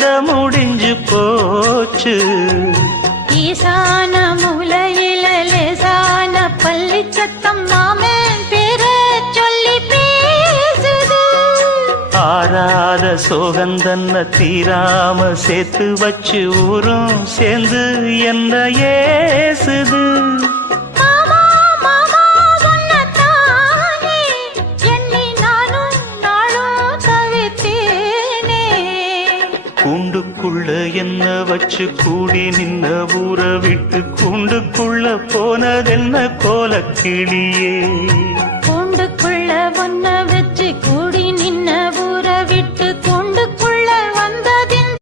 கதை முடிஞ்சு போச்சு. ஈசான மூலையில லேசான பள்ளி சத்தம் மாமன் பேர சொல்லி பேசுது. ஆறாத சோகந்தன்ன தீராம சேர்த்து வச்சு ஊரும் சேர்ந்து என்ன ஏசுது. மாமா மாமா சொன்னதானே எண்ணி நானும் நாளும் தவித்தேனே. கூண்டுக்குள்ள என்ன வச்சு கூடி நின்ன ஊற விட்டு கூண்டுக்குள்ள போனதென்ன கோலக்கிளியே. கூண்டுக்குள்ள ஒன்ன வச்சு